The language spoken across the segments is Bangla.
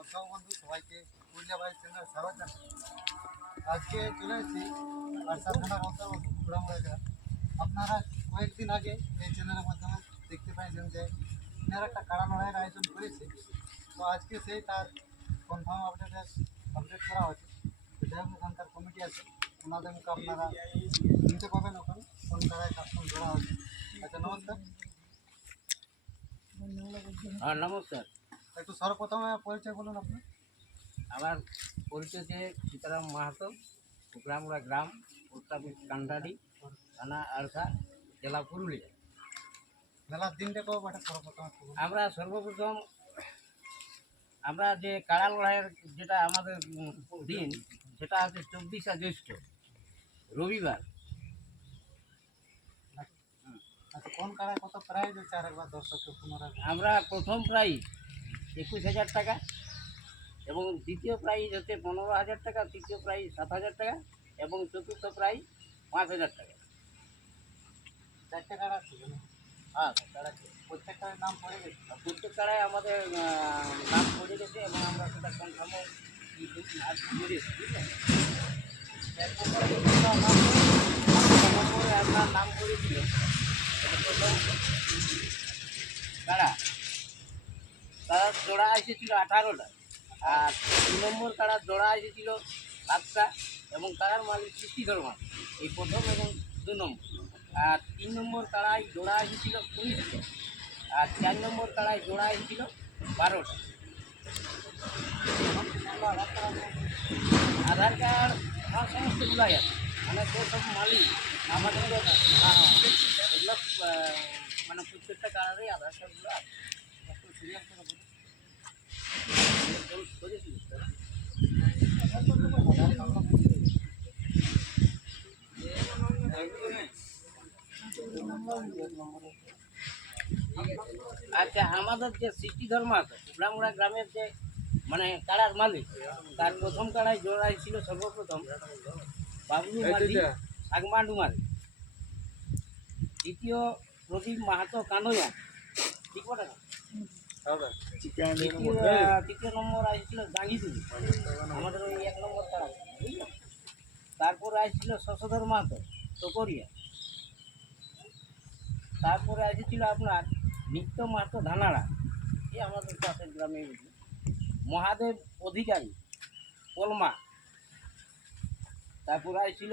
দর্শক বন্ধু সবাইকে পুরুলিয়া বাইক চ্যানেল স্বাগত। জানাই। আজকে চলে এসেছি আরসা থানার অন্তর্গত কুকুরামুড়া গ্রাম আপনারা কয়েকদিন আগে এই চ্যানেলের মাধ্যমে দেখতে পাইছেন যে এনারা একটা কাড়া লড়াইয়ের আয়োজন করেছে। তো আজকে সেই তার কনফার্ম আপডেটের আপডেট করা হয়েছে। তো যাই হোক এখানকার কমিটি আছে। ওনাদের মুখে আপনারা শুনতে পাবেন ওখানে কোন কাড়ায় কাস্টম করা হয়েছে। আচ্ছা নমস্কার। হ্যাঁ নমস্কার। একটু সর্বপ্রথমে পরিচয় বলুন আপনার আমার পরিচয় যে সীতারাম মাহাতো কুকরামুড়া গ্রাম অফিস কান্ডারি থানা আরসা জেলা পুরুলিয়া। মেলার দিনটা কবে সর্বপ্রথম আমরা সর্বপ্রথম আমরা যে কাড়া লড়াইয়ের যেটা আমাদের দিন সেটা আছে চব্বিশে জ্যৈষ্ঠ রবিবার। আচ্ছা কোন কাড়ায় কত প্রাইজ হচ্ছে আরেকবার দর্শককে পুনরায়। আমরা প্রথম প্রাইজ একুশ হাজার টাকা এবং দ্বিতীয় প্রাইজ হচ্ছে পনেরো হাজার টাকা তৃতীয় প্রাইজ সাত হাজার টাকা এবং চতুর্থ প্রাইজ পাঁচ হাজার টাকা। চারটে কাড়া ছিল? হ্যাঁ তারা প্রত্যেকটার নাম পড়ে গেছে? প্রত্যেক কাড়ায় আমাদের নাম পড়ে গেছে এবং আমরা সেটা কনফার্মও করেছি পড়ে- এক আপনার নাম কাড়া তার জোড়া এসেছিল আঠারোটা। আর দু নম্বর কাড়ার জোড়া এসেছিল সাতটা এবং কাড়ার মালিক সৃষ্টি ধর্মা এই প্রথম এবং দু নম্বর। আর তিন নম্বর কাড়ায় জোড়া এসেছিল উনিশটা, আর চার নম্বর কাড়ায় জোড়া এসেছিল বারোটা। আধার কার্ড, আমার সমস্ত গুলাই আছে। মানে তো সব মালিক আমাদের হ্যাঁ হ্যাঁ। এগুলো মানে প্রত্যেকটা কার্ডেরই আধার কার্ডগুলো আছে একটু সিরিয়াস করে বলুন বুঝেছিস তো? আচ্ছা আমাদের যে সৃষ্টি ধর্ম আছে কুবলামুড়া গ্রামের যে মানে কাড়ার মালিক তার প্রথম কাড়াই জোড়াই ছিল সর্বপ্রথম বাবলু মাঝি আগমা ডুমারি দ্বিতীয় প্রদীপ মাহাতো কানয়া ঠিক? তৃতীয় নম্বর আসছিল আমাদের ওই এক নম্বর বুঝলেন তারপরে আসছিল শশধর মাহাতো টকরিয়া তারপরে এসেছিল আপনার নিত্য মাহাতো ধানাড়া। এই আমাদের পাশের গ্রামে মহাদেব অধিকারী কলমা তারপরে আসছিল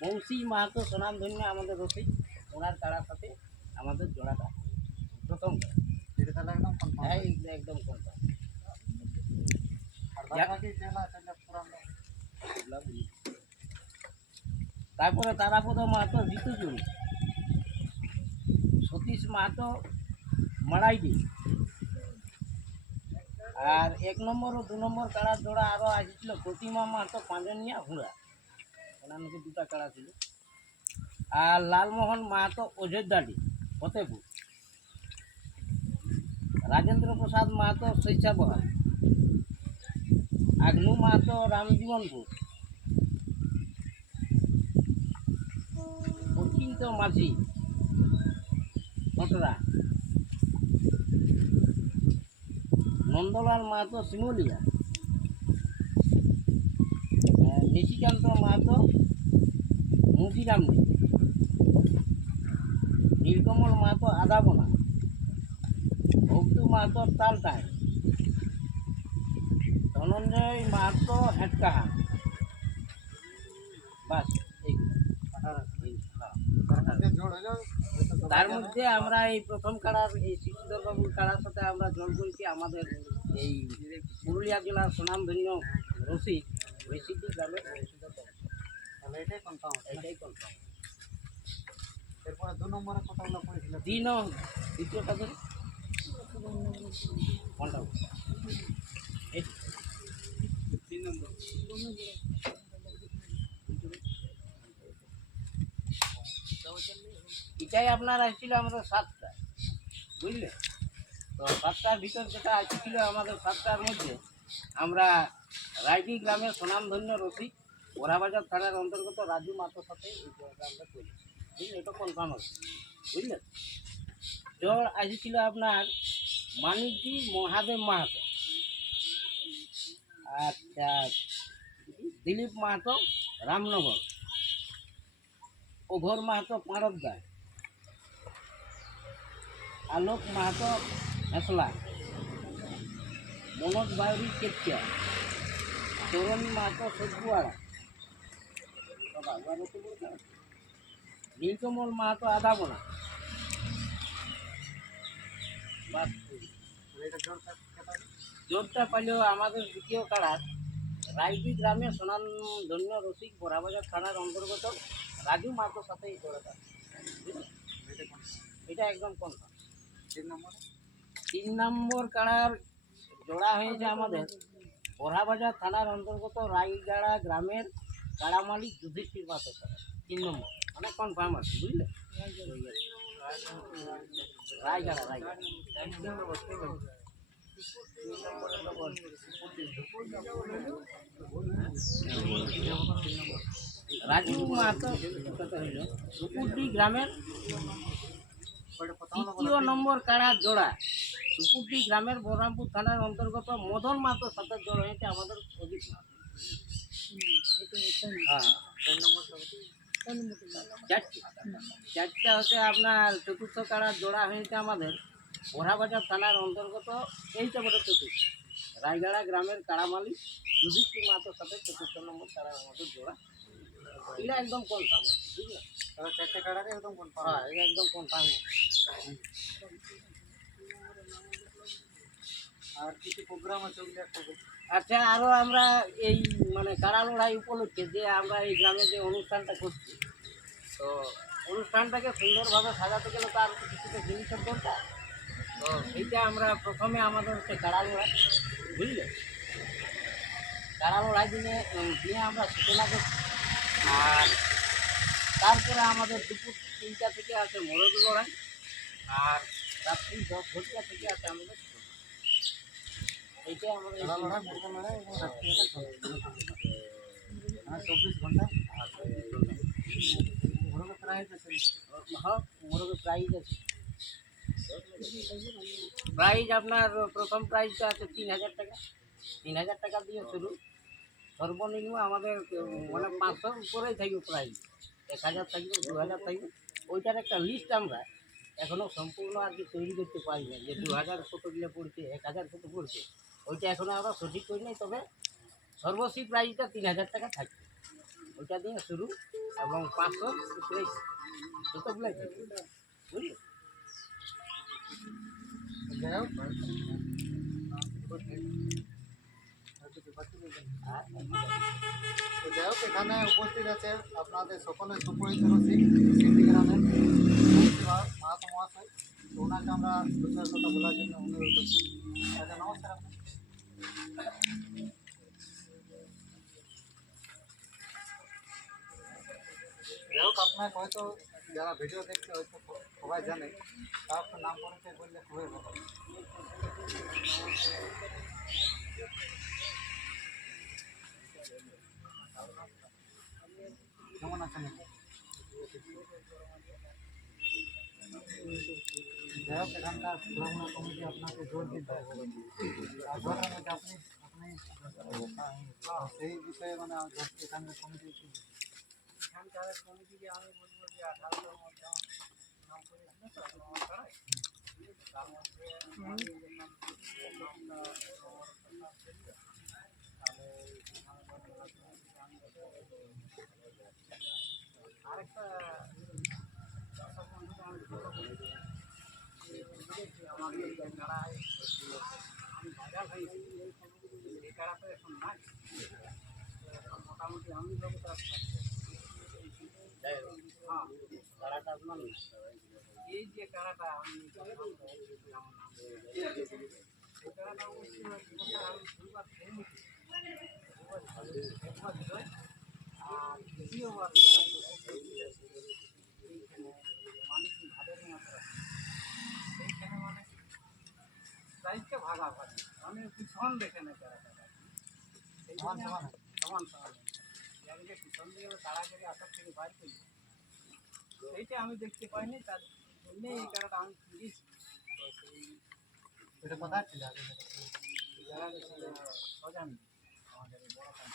বংশী মাহাতো সোনামধন্য আমাদের রসিক ওনার তারার সাথে আমাদের জোড়াটা প্রথম তাহলে একদম কনফার্ম হ্যাঁ একদম কনফার্ম তারপরে তারাপদ মাহাতো ঋতুচুরি সতীশ মাহাতো মারাইডি আর এক নম্বর ও দু নম্বর কাড়ার জোড়া আরও আসছিল প্রতিমা মাহাতো পাঁজনিয়া হুড়া ওনার মধ্যে দুটা কাড়া ছিল। আর লালমোহন মাহাতো অযোধ্যাডি ফতেপুর রাজেন্দ্র প্রসাদ মাহাতো শৈশাবহার আগ্নু মাহাতো রামজীবনপুর অচিন্ত মাঝি। ঘটরা নন্দলাল মাহাতো শিমলিয়া। নিশিকান্ত মাহাতো মুদিরামনি নীলকমল মাহাতো আদাবনা। ভক্তু মাহাতো তালটায়। ধনঞ্জয় মাহাতো হেটকাহা বাস। তার মধ্যে আমরা এই প্রথম কাড়ার এই শিশুধর বাবুর কাড়ার সাথে আমরা জল করেছি আমাদের এই পুরুলিয়া জেলার সুনামধন্য রসিক রসিদি গ্রামের এটাই কনফার্ম এটাই কনফার্ম এরপরে দু নম্বরে কতগুলো পড়েছিল? দিন দ্বিতীয়টা ধরে কোনটা এই তিন নম্বর এটাই আপনার আসছিল আমাদের সাতটা, বুঝলে? তো সাতটার ভিতর যেটা আসছিল আমাদের সাতটার মধ্যে, আমরা রায়দি গ্রামের সুনামধন্য রসিক ওরাবাজার থানার অন্তর্গত রাজু মাতোর সাথে এই প্রোগ্রামটা করেছি। বুঝলে? এটা কনফার্ম আছে বুঝলেন জ্বর আসছিল আপনার মানিকজি মহাদেব মাহাতো। আচ্ছা দিলীপ মাহাতো, রামনগর। অঘোর মাহাতো পাঁড়বদা আলোক মাহাতো হেসলা মনোজ বাউরি, কেতিয়া। চরণ মাহাতো সজ্জুয়াড়া নীলকমল মাহাতো, আদাবোনা। জোরটা পাইলেও আমাদের দ্বিতীয় কাড়ার রাইবি গ্রামে সোনান ধন্য রসিক বড়াবাজার থানার অন্তর্গত রাজু মাহাতোর সাথে এই জোড়াটা এটা একদম কনফার্ম তিন নম্বর তিন নম্বর কাড়ার জোড়া হয়েছে আমাদের বড়াবাজার থানার অন্তর্গত রায়গাড়া গ্রামের কাড়া মালিক যুধিষ্ঠির মাহাতোর তিন নম্বর। অনেক কনফার্ম আছে, বুঝলে? রায়গাড়া রায়গাড়া রাজু মাহাতো হইল সুপুরডি গ্রামের তৃতীয় নম্বর কাড়ার জোড়া। সুপুরডি গ্রামের বহরামপুর থানার অন্তর্গত মদন মাহাতোর সাথে জোড়া হয়েছে আমাদের মাহাতো। হ্যাঁ নম্বর চারটে। চারটা হচ্ছে আপনার চতুর্থ কাড়ার জোড়া হয়েছে আমাদের ওরাবাজার থানার অন্তর্গত এইটা বলে চতুর্থ। রায়গাড়া গ্রামের কাড়ামালি যুধিষ্ঠির মাহাতোর সাথে চতুর্থ নম্বর কাড়ার আমাদের জোড়া। এটা একদম কনফার্ম বুঝলেন তাহলে চারটে একদম কনফার্ম হ্যাঁ এটা একদম কনফার্ম আর কিছু প্রোগ্রাম আছে ওগুলো একটা। আচ্ছা আরও আমরা এই মানে কাড়া লড়াই উপলক্ষে যে আমরা এই গ্রামে যে অনুষ্ঠানটা করছি তো অনুষ্ঠানটাকে সুন্দরভাবে সাজাতে গেলে তো তার কিছুটা জিনিসের দরকার। তো সেইটা আমরা প্রথমে আমাদের হচ্ছে কাড়া লড়াই। বুঝলে? কাড়া লড়াই দিনে দিয়ে আমরা সূচনা করছি। আর তারপরে আমাদের দুপুর তিনটা থেকে আছে মোরগ লড়াই। আর রাত্রি দশ ঘটিয়া থেকে আছে আমাদের ছোট। এইটাই আমাদের এই খেলা লড়াই মুরগা লড়াই এবং রাত্রিবেলা চলে। মানে চব্বিশ ঘণ্টা মোরগের প্রাইজ আছে প্রাইজ আপনার, প্রথম প্রাইজটা আছে তিন হাজার টাকা। তিন হাজার টাকা দিয়ে শুরু। সর্বনিম্ন আমাদের মানে পাঁচশোর উপরেই থাকবে প্রাইজ। এক হাজার থাকবে, দু হাজার থাকবে। ওইটার একটা লিস্ট আমরা এখনও সম্পূর্ণ আর কি তৈরি করতে পারি না যে দু হাজার কত গিয়ে পড়ছে, এক হাজার কত পড়ছে, ওইটা এখনও আমরা সঠিক করি নাই, তবে সর্বশেষ প্রাইজটা তিন হাজার টাকা থাকবে ওইটা দিয়ে শুরু এবং পাঁচশো উপরে ছোটোগুলাই থাকবে বুঝলি? যাই হোক, এখানে উপস্থিত আছে আপনাদের সকলের সুপরিচিত রসিক সিদ্ধি গ্রামের মুন্সিপাল মাহাতো মহাশয়, তো ওনাকে আমরা বলার জন্য অনুরোধ নমস্কার। যাই হোক হয়তো যারা ভিডিও দেখছে হয়তো সবাই জানে, তার তো নাম পরিচয় বললে খুবই ভালো কেমন আছেন যাই হোক, এখানকার পুরোনো কমিটি আপনাকে জোর দিতে হবে। আর মধ্যে আপনি আপনি সেই বিষয়ে মানে এখানকার কমিটি কি? এখানকার কমিটিকে আরেকটা মোটামুটি আমি লোক তার হ্যাঁ কাড়াটা আপনার এই যে কাড়াটা আমি এই কাড়াটা অবশ্যই এবছর আমি দুবার খেয়েছি দুবার খেয়েছি, একবার জয় আর দ্বিতীয়বার প্রাইজটা ভাগাভাগি। আমি পিছন দেখে না কাড়াটা এই সমান সমান সমান সমান একদিকে পিছন দিয়ে তাড়া করে আসার থেকে বাইর করি সেইটা আমি দেখতে পাইনি তার জন্য এই কারণটা আমি সেই এটা কোথায় ছিল? অজানি আমাদের বড় কাজ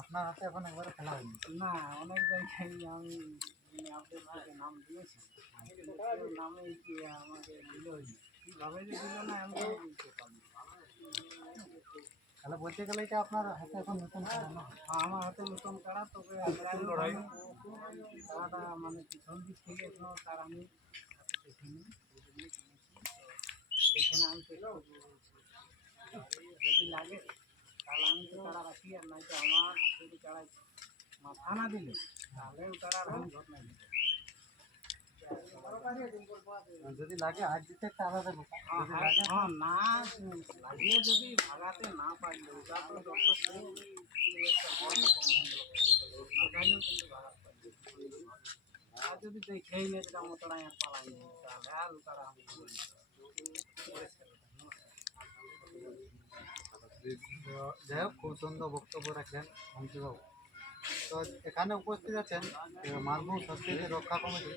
আপনার হাতে এখন একবারে খেলা হয়নি? না অনেক জায়গায় আমি আপনার ভাইকে নাম দিয়েছি কেউ নামে কি আমাকে দিল কীভাবে যে দিল না আমি তো বলতে পারব না। তাহলে বলতে গেলে এটা আপনার হাতে এখন নতুন খেলা না? আমার হাতে নতুন কাড়া তবে লড়াই। কাড়াটা মানে পিছন দিক থেকে এখনও তার আমি হাতে দেখিনি এখানে আমি তো যদি লাগে তাহলে আমি তো তারা রাখি আর নাই তো আমার যদি তারা মাথা না দিলে। যদি লাগে আজ দিতে একটা আলাদা হ্যাঁ, যদি হ্যাঁ, না লাগিয়ে যদি ভাগাতে না পারলে ওটা তো। আর যদি দেখেই নেই যেটা মতোটা পালাই তাহলে আর তারা আমি যাই হোক খুব সুন্দর বক্তব্য রাখলেন মন্ত্রীবাবু তো এখানে উপস্থিত আছেন মালভূম সংস্কৃতি রক্ষা কমিটি।